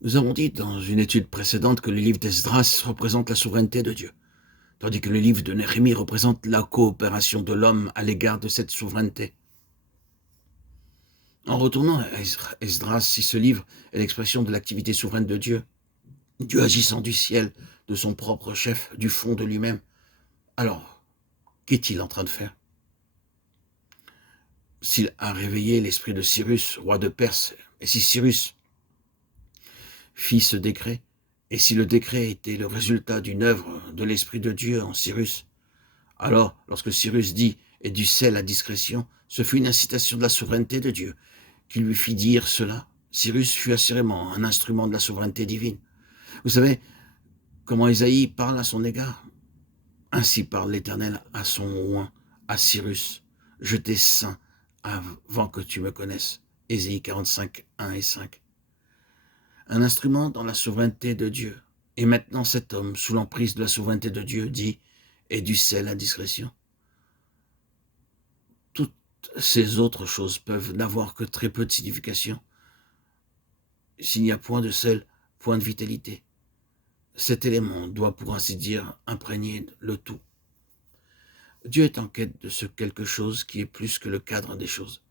Nous avons dit dans une étude précédente que le livre d'Esdras représente la souveraineté de Dieu, tandis que le livre de Néhémie représente la coopération de l'homme à l'égard de cette souveraineté. En retournant à Esdras, si ce livre est l'expression de l'activité souveraine de Dieu, Dieu agissant du ciel, de son propre chef, du fond de lui-même, alors, qu'est-il en train de faire? S'il a réveillé l'esprit de Cyrus, roi de Perse, et si Cyrus fit ce décret, et si le décret était le résultat d'une œuvre de l'Esprit de Dieu en Cyrus, alors, lorsque Cyrus dit « et du sel à discrétion », ce fut une incitation de la souveraineté de Dieu qui lui fit dire cela. Cyrus fut assurément un instrument de la souveraineté divine. Vous savez comment Ésaïe parle à son égard? Ainsi parle l'Éternel à son oint, à Cyrus. Je t'ai saint avant que tu me connaisses. Ésaïe 45, 1 et 5. Un instrument dans la souveraineté de Dieu. Et maintenant cet homme, sous l'emprise de la souveraineté de Dieu, dit « et du sel à discrétion ». Toutes ces autres choses peuvent n'avoir que très peu de signification. S'il n'y a point de sel, point de vitalité. Cet élément doit, pour ainsi dire, imprégner le tout. Dieu est en quête de ce quelque chose qui est plus que le cadre des choses.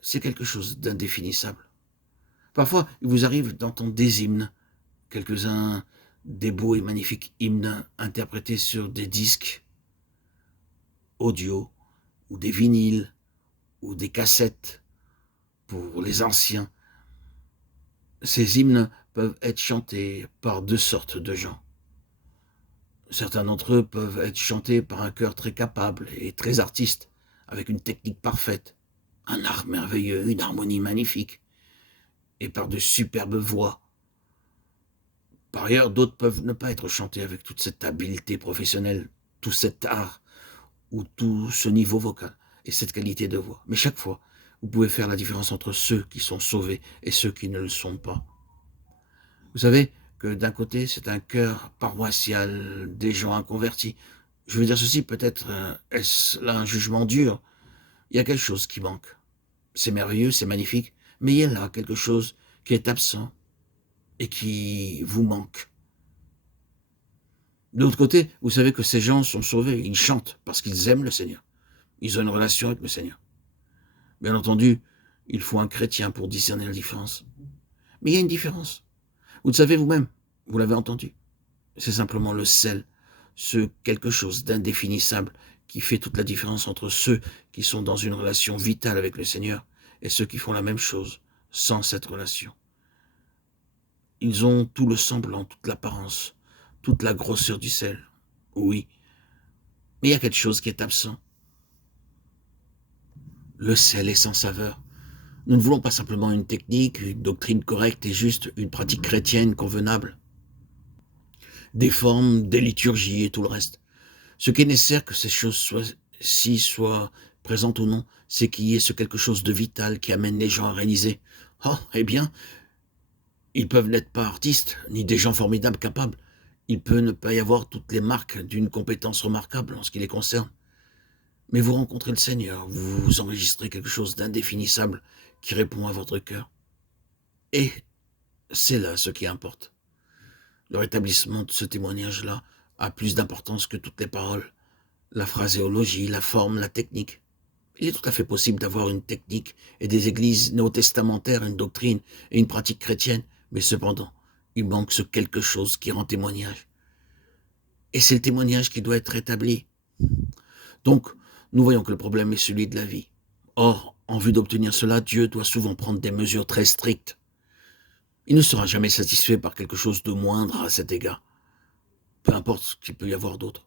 C'est quelque chose d'indéfinissable. Parfois, il vous arrive d'entendre des hymnes, quelques-uns des beaux et magnifiques hymnes interprétés sur des disques audio, ou des vinyles, ou des cassettes pour les anciens. Ces hymnes peuvent être chantés par deux sortes de gens. Certains d'entre eux peuvent être chantés par un chœur très capable et très artiste, avec une technique parfaite, un art merveilleux, une harmonie magnifique, et par de superbes voix. Par ailleurs, d'autres peuvent ne pas être chantés avec toute cette habileté professionnelle, tout cet art, ou tout ce niveau vocal, et cette qualité de voix. Mais chaque fois, vous pouvez faire la différence entre ceux qui sont sauvés et ceux qui ne le sont pas. Vous savez que d'un côté, c'est un chœur paroissial des gens inconvertis. Je veux dire ceci, peut-être est-ce là un jugement dur. Il y a quelque chose qui manque. C'est merveilleux, c'est magnifique, mais il y a là quelque chose qui est absent et qui vous manque. De l'autre côté, vous savez que ces gens sont sauvés, ils chantent parce qu'ils aiment le Seigneur. Ils ont une relation avec le Seigneur. Bien entendu, il faut un chrétien pour discerner la différence. Mais il y a une différence. Vous le savez vous-même, vous l'avez entendu. C'est simplement le sel, ce quelque chose d'indéfinissable qui fait toute la différence entre ceux qui sont dans une relation vitale avec le Seigneur et ceux qui font la même chose sans cette relation. Ils ont tout le semblant, toute l'apparence, toute la grosseur du sel. Oui, mais il y a quelque chose qui est absent. Le sel est sans saveur. Nous ne voulons pas simplement une technique, une doctrine correcte et juste une pratique chrétienne convenable. Des formes, des liturgies et tout le reste. Ce qui est nécessaire que ces choses soient présentes ou non, c'est qu'il y ait ce quelque chose de vital qui amène les gens à réaliser « Oh, eh bien, ils peuvent n'être pas artistes, ni des gens formidables capables. Il peut ne pas y avoir toutes les marques d'une compétence remarquable en ce qui les concerne. Mais vous rencontrez le Seigneur, vous enregistrez quelque chose d'indéfinissable qui répond à votre cœur. Et c'est là ce qui importe. Le rétablissement de ce témoignage-là a plus d'importance que toutes les paroles, la phraséologie, la forme, la technique. Il est tout à fait possible d'avoir une technique et des églises néo-testamentaires, une doctrine et une pratique chrétienne, mais cependant, il manque ce quelque chose qui rend témoignage. Et c'est le témoignage qui doit être rétabli. Donc, nous voyons que le problème est celui de la vie. Or, en vue d'obtenir cela, Dieu doit souvent prendre des mesures très strictes. Il ne sera jamais satisfait par quelque chose de moindre à cet égard, peu importe ce qu'il peut y avoir d'autre.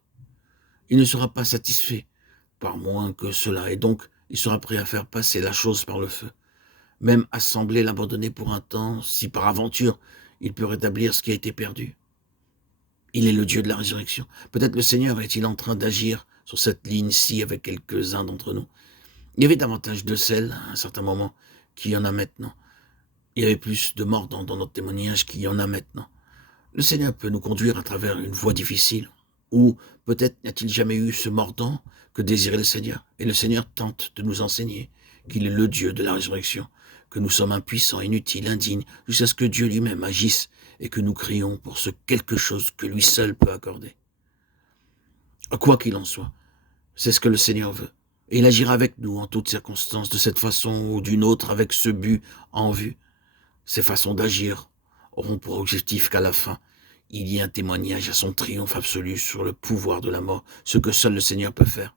Il ne sera pas satisfait par moins que cela, et donc il sera prêt à faire passer la chose par le feu, même à sembler l'abandonner pour un temps, si par aventure il peut rétablir ce qui a été perdu. Il est le Dieu de la résurrection. Peut-être le Seigneur est-il en train d'agir sur cette ligne-ci avec quelques-uns d'entre nous. Il y avait davantage de sel à un certain moment qu'il y en a maintenant. Il y avait plus de mordants dans notre témoignage qu'il y en a maintenant. Le Seigneur peut nous conduire à travers une voie difficile, ou peut-être n'a-t-il jamais eu ce mordant que désirait le Seigneur. Et le Seigneur tente de nous enseigner qu'il est le Dieu de la résurrection, que nous sommes impuissants, inutiles, indignes, jusqu'à ce que Dieu lui-même agisse et que nous crions pour ce quelque chose que lui seul peut accorder. Quoi qu'il en soit, c'est ce que le Seigneur veut. Et il agira avec nous en toutes circonstances, de cette façon ou d'une autre, avec ce but en vue. Ces façons d'agir auront pour objectif qu'à la fin, il y ait un témoignage à son triomphe absolu sur le pouvoir de la mort, ce que seul le Seigneur peut faire.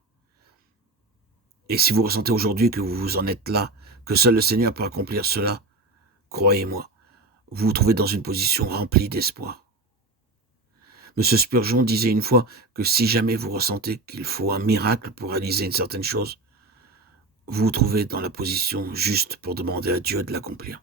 Et si vous ressentez aujourd'hui que vous en êtes là, que seul le Seigneur peut accomplir cela, croyez-moi, vous vous trouvez dans une position remplie d'espoir. M. Spurgeon disait une fois que si jamais vous ressentez qu'il faut un miracle pour réaliser une certaine chose, vous vous trouvez dans la position juste pour demander à Dieu de l'accomplir.